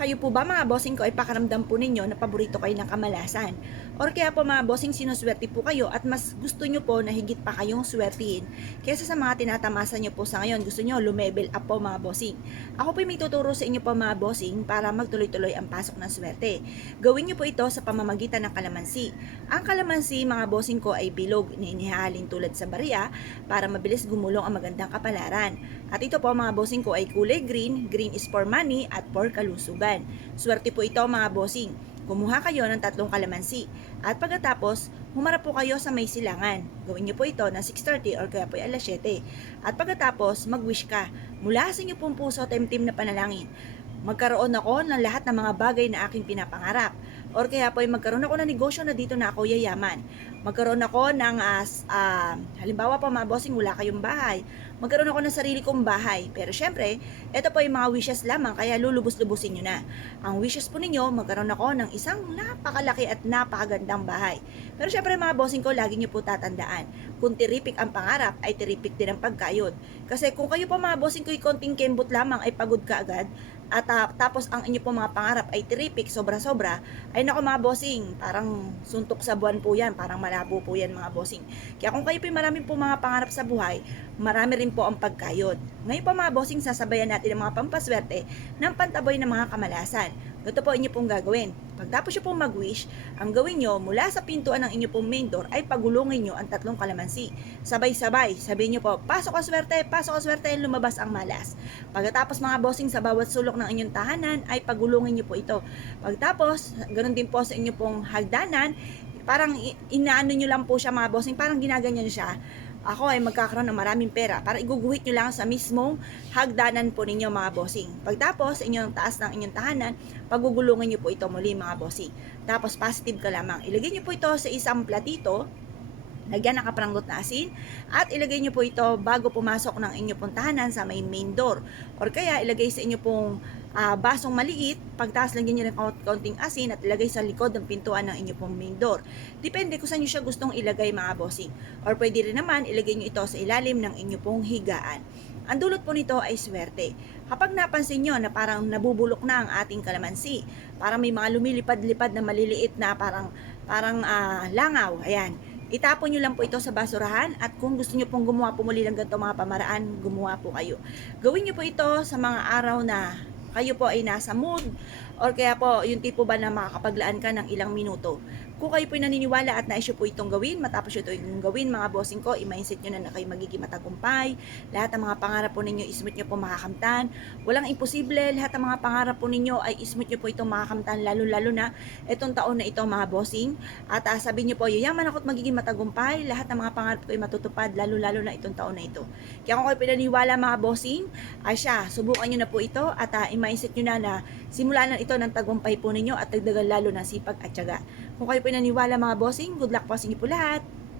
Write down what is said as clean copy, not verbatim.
Kayo po ba mga bossing ko ay pakaramdam po ninyo na paborito kayo ng kamalasan? Or kaya po mga bossing sinuswerte po kayo at mas gusto nyo po na higit pa kayong swertihin kaysa sa mga tinatamasa nyo po sa ngayon. Gusto nyo lumevel up po mga bossing. Ako po may tuturo sa inyo po mga bossing para magtuloy-tuloy ang pasok ng swerte. Gawin nyo po ito sa pamamagitan ng kalamansi. Ang kalamansi mga bossing ko ay bilog na inihalin tulad sa barya para mabilis gumulong ang magandang kapalaran. At ito po mga bossing ko ay kulay green, green is for money at for kalusugan. Swerte po ito mga bossing. Kumuha kayo ng 3 kalamansi at pagkatapos humarap po kayo sa may silangan. Gawin niyo po ito ng 6:30 or kaya po ay alas 7. At pagkatapos mag-wish ka mula sa inyo pong puso temtim na panalangin. Magkaroon ako ng lahat ng mga bagay na aking pinapangarap. Or kaya po ay magkaroon ako ng negosyo na dito na ako yayaman. Magkaroon ako ng, halimbawa po mga bossing, wala kayong bahay. Magkaroon ako ng sarili kong bahay. Pero syempre, ito po yung mga wishes lamang, kaya lulubos-lubusin nyo na. Ang wishes po ninyo, magkaroon ako ng isang napakalaki at napakagandang bahay. Pero syempre mga bossing ko, lagi nyo po tatandaan. Kung tiripik ang pangarap, ay tiripik din ang pagkayod. Kasi kung kayo po mga bossing ko, konting kembot lamang ay pagod ka agad, at tapos ang inyo po mga pangarap ay tiripik, sobra-sobra, ay nako mga bossing, parang suntok sa buwan po yan, parang malabo po yan mga bossing. Kaya kung kayo po marami po mga pangarap sa buhay, marami rin po ang pagkayod. Ngayon po mga bossing, sasabayan natin ang mga pampaswerte ng pantaboy ng mga kamalasan. Ito po inyo pong gagawin. Pagtapos nyo pong mag-wish, ang gawin nyo mula sa pintuan ng inyo pong main door ay pagulungin nyo ang 3 kalamansi. Sabay-sabay, sabihin nyo po, pasok ang swerte, lumabas ang malas. Pagkatapos mga bossing, sa bawat sulok ng inyong tahanan ay pagulungin nyo po ito. Pagtapos, ganun din po sa inyo pong hagdanan, parang inaano nyo lang po siya mga bossing, parang ginaganyan siya. Ako ay magkakaroon ng maraming pera para iguguhit nyo lang sa mismong hagdanan po ninyo mga bossing. Pagtapos, inyong taas ng inyong tahanan, pagugulungin nyo po ito muli mga bossing. Tapos positive ka lamang. Ilagay nyo po ito sa isang platito, lagyan ng kapranggot na asin, at ilagay nyo po ito bago pumasok ng inyo pong tahanan sa may main door. Or kaya ilagay sa inyo pong basong maliit, pagtaas lagyan nyo ng kaunting asin at ilagay sa likod ng pintuan ng inyo pong main door. Depende kung saan nyo siya gustong ilagay mga bossing. Or pwede rin naman ilagay nyo ito sa ilalim ng inyo pong higaan. Ang dulot po nito ay swerte. Kapag napansin nyo na parang nabubulok na ang ating kalamansi, parang may mga lumilipad-lipad na maliliit na parang langaw, ayan, itapon nyo lang po ito sa basurahan, at kung gusto nyo pong gumawa po muli ng ganito mga pamaraan, gumawa po kayo. Gawin nyo po ito sa mga araw na kayo po ay nasa mood, or kaya po yung tipo ba na makakapaglaan ka ng ilang minuto. Kung kayo po ay naniniwala at na-issue po itong gawin, matapos ito yung gawin mga bossing ko, i-mindset nyo na kayo magiging matagumpay, lahat ng mga pangarap po ninyo ismooth nyo po makakamtan, walang imposible, lahat ng mga pangarap po ninyo ay ismooth nyo po itong makakamtan, lalo-lalo na itong taon na ito mga bossing. At sabihin nyo po, yayaman ako at magiging matagumpay, lahat ng mga pangarap ko ay matutupad, lalo-lalo na itong taon na ito. Kaya kung kayo pinaniwala mga bossing, ay subukan nyo na po ito, at i-mindset nyo na simulan na ito ng tagumpay po ninyo at dagdagan lalo ng sipag at tiyaga. Kung kayo pinaniwala mga bossing, good luck po sa inyo po lahat.